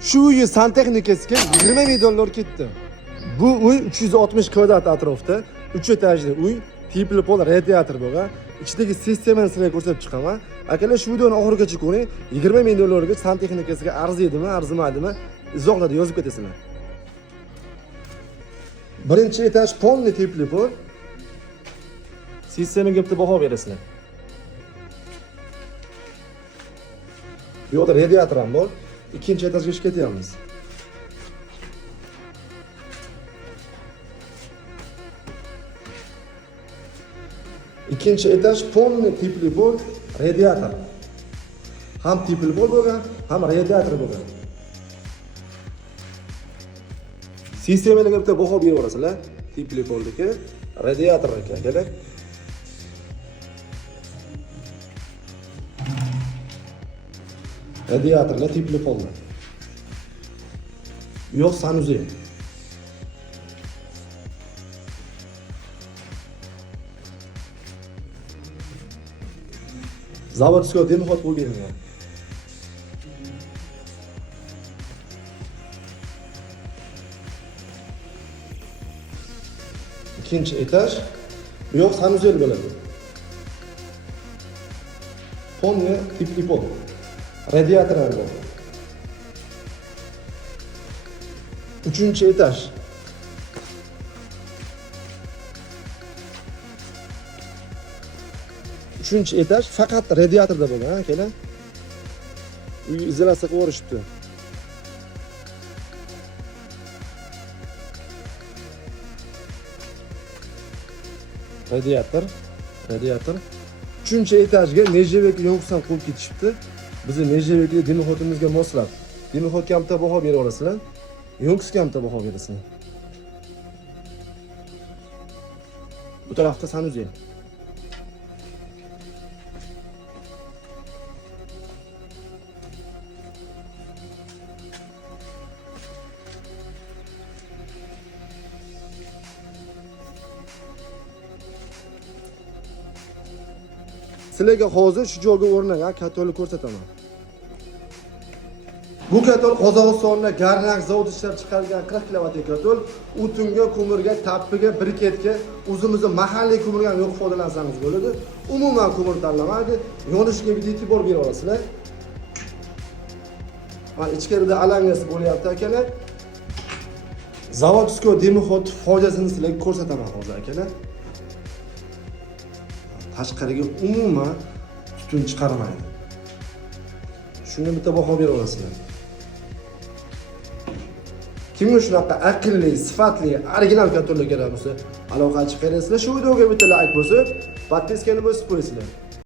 Shu uy santexnikasiga 20 ming dollar ketdi. Bu uy 360 kvadrat atrofda, 3 etajli uy, tipli pol radiator bo'lgan. Ichidagi sistemani sizlarga ko'rsatib chiqaman. Akalar shu videoni oxirigacha ko'ring. 20 ming dollarga santexnikasiga arziydimi, arzimaydimi? Izohlarda yozib ketasizlar. Birinchi etaj polni tipli pol. Sistemaga bitta baho berasizlar. Bu yerda radiator ham bor. Ikkinchi etajga chiqib ketyapmiz. İkinci etaj polni tipli pol, radiator. Ham tipli pol bo'lgan, ham radiator bo'lgan. Sistemalarga bitta baho berib o'rasizlar. Tipli poldagi radiator ekan, akalar. Radiatorlar tipli pollar. Yo'q sanuzi. Zavodskiy demixod bo'lgan. İkinci etaj. Bu yoq sanuzel bo'ladi. Polni tipli pol. Radiator bor. Üçüncü etaj. Üçüncü etaj faqat radiatorda bo'lgan, akalar. Uy izolasiya qilib o'rishibdi. Radiator. Üçüncü etajga nejevek yo'qsan qo'yib ketishibdi. Bizni nejevekli demixodimizga moslab. Demixodga ham bitta baho berib olasizlar. Yo'qsga ham bitta baho berasizlar. Bu tarafda sanuziya. Sizlarga hozir shu joyga o'rnagan katolni ko'rsataman. Bu katol Qozog'istonda Garnak zavodi ishlab chiqargan 40 kilovatli katol. O'tinga, ko'mirga, tappiga, briketga, o'zimizning mahalliy ko'mirdan yo'q foydalansangiz bo'ladi. Umuman ko'mir tanlamaydi. Yonishiga bitta e'tibor bera olasizlar. Mana ichkarida alangasi bo'lyapti akalar. Zavodskiy demixod foydasini sizlarga ko'rsataman hozir akalar. Tashqariga umuman tutun chiqarmaydi. Shunga bitta baho bera olasizlar. Kimga shunaqa aqlli, sifatli, original katollar kerak bo'lsa, aloqa chiqarasizlar. Shu videoga bitta like bosib, podpiskani bosib qo'yinglar.